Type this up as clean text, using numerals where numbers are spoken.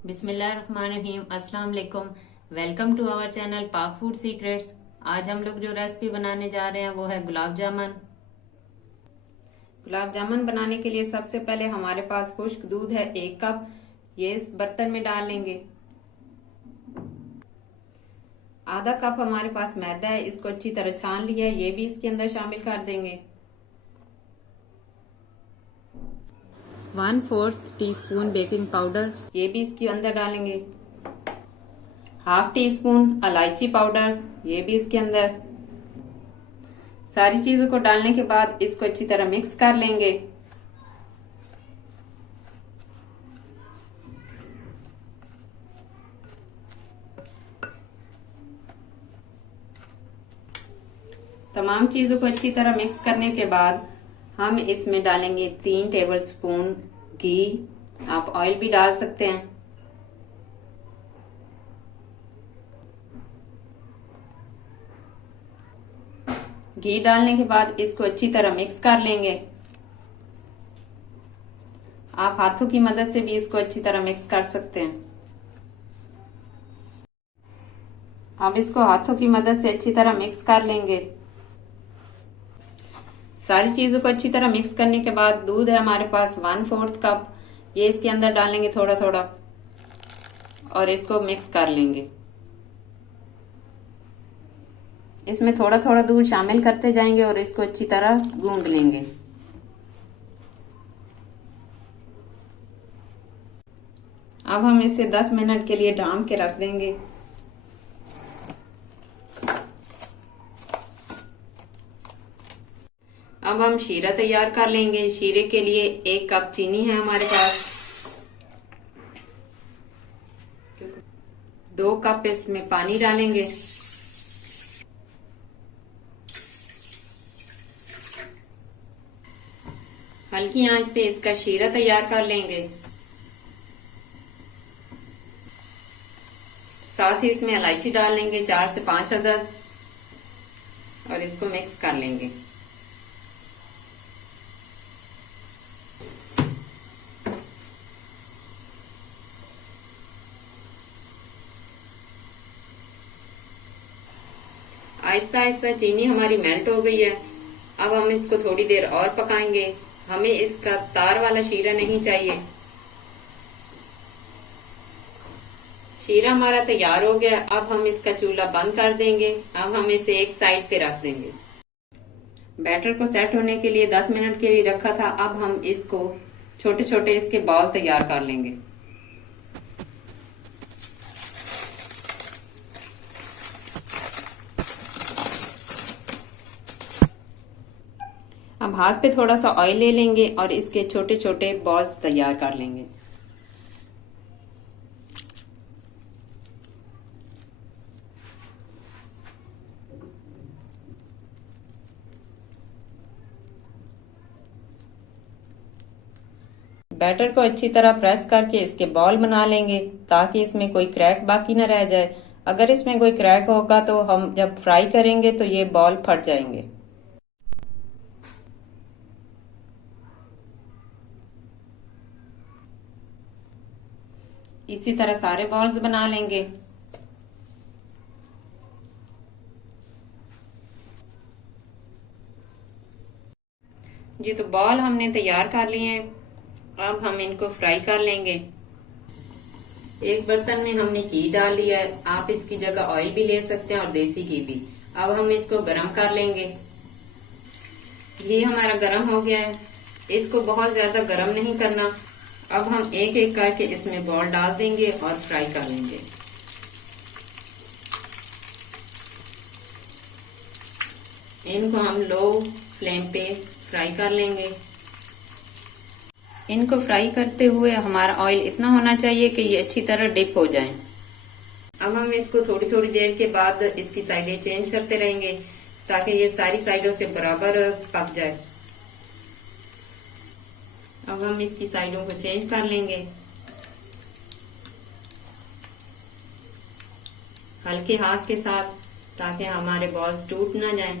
बिस्मिल्लाहिर्रहमानिर्रहीम। अस्सलाम वालेकुम। वेलकम टू आवर चैनल पाक फूड सीक्रेट्स। आज हम लोग जो रेसिपी बनाने जा रहे हैं वो है गुलाब जामुन। गुलाब जामुन बनाने के लिए सबसे पहले हमारे पास खुश्क दूध है 1 कप। ये इस बर्तन में डाल लेंगे। आधा कप हमारे पास मैदा है, इसको अच्छी तरह छान लिया है, ये भी इसके अंदर शामिल कर देंगे। 1/4 टीस्पून बेकिंग पाउडर, ये भी इसके अंदर डालेंगे। हाफ टी स्पून इलायची पाउडर, ये भी इसके अंदर। सारी चीजों को डालने के बाद इसको अच्छी तरह मिक्स कर लेंगे। तमाम चीजों को अच्छी तरह मिक्स करने के बाद हम इसमें डालेंगे 3 टेबल स्पून घी। आप ऑयल भी डाल सकते हैं। घी डालने के बाद इसको अच्छी तरह मिक्स कर लेंगे। आप हाथों की मदद से भी इसको अच्छी तरह मिक्स कर सकते हैं। अब इसको हाथों की मदद से अच्छी तरह मिक्स कर लेंगे। सारी चीजों को अच्छी तरह मिक्स करने के बाद दूध है हमारे पास 1/4 कप, ये इसके अंदर डालेंगे थोड़ा थोड़ा और इसको मिक्स कर लेंगे। इसमें थोड़ा थोड़ा दूध शामिल करते जाएंगे और इसको अच्छी तरह गूंद लेंगे। अब हम इसे 10 मिनट के लिए ढांप के रख देंगे। अब हम शीरा तैयार कर लेंगे। शीरे के लिए 1 कप चीनी है हमारे पास। 2 कप इसमें पानी डालेंगे। हल्की आंच पे इसका शीरा तैयार कर लेंगे। साथ ही इसमें इलायची डाल लेंगे 4 से 5 अदद और इसको मिक्स कर लेंगे। आहिस्ता आहिस्ता चीनी हमारी मेल्ट हो गई है। अब हम इसको थोड़ी देर और पकाएंगे। हमें इसका तार वाला शीरा नहीं चाहिए। शीरा हमारा तैयार हो गया। अब हम इसका चूल्हा बंद कर देंगे। अब हम इसे एक साइड पे रख देंगे। बैटर को सेट होने के लिए 10 मिनट के लिए रखा था। अब हम इसको छोटे छोटे इसके बॉल तैयार कर लेंगे। अब हाथ पे थोड़ा सा ऑयल ले लेंगे और इसके छोटे छोटे बॉल्स तैयार कर लेंगे। बैटर को अच्छी तरह प्रेस करके इसके बॉल बना लेंगे ताकि इसमें कोई क्रैक बाकी न रह जाए। अगर इसमें कोई क्रैक होगा तो हम जब फ्राई करेंगे तो ये बॉल फट जाएंगे। इसी तरह सारे बॉल्स बना लेंगे। जी तो बॉल हमने तैयार कर लिए हैं। अब हम इनको फ्राई कर लेंगे। एक बर्तन में हमने घी डाल लिया है। आप इसकी जगह ऑयल भी ले सकते हैं और देसी घी भी। अब हम इसको गरम कर लेंगे। घी हमारा गरम हो गया है। इसको बहुत ज्यादा गरम नहीं करना। अब हम एक एक करके इसमें बॉल डाल देंगे और फ्राई कर लेंगे। इनको हम लो फ्लेम पे फ्राई कर लेंगे। इनको फ्राई करते हुए हमारा ऑयल इतना होना चाहिए कि ये अच्छी तरह डिप हो जाए। अब हम इसको थोड़ी थोड़ी देर के बाद इसकी साइडें चेंज करते रहेंगे ताकि ये सारी साइडों से बराबर पक जाए। अब हम इसकी साइडों को चेंज कर लेंगे। हल्के हाथ के साथ ताकि हमारे बॉल्स टूट ना जाएं।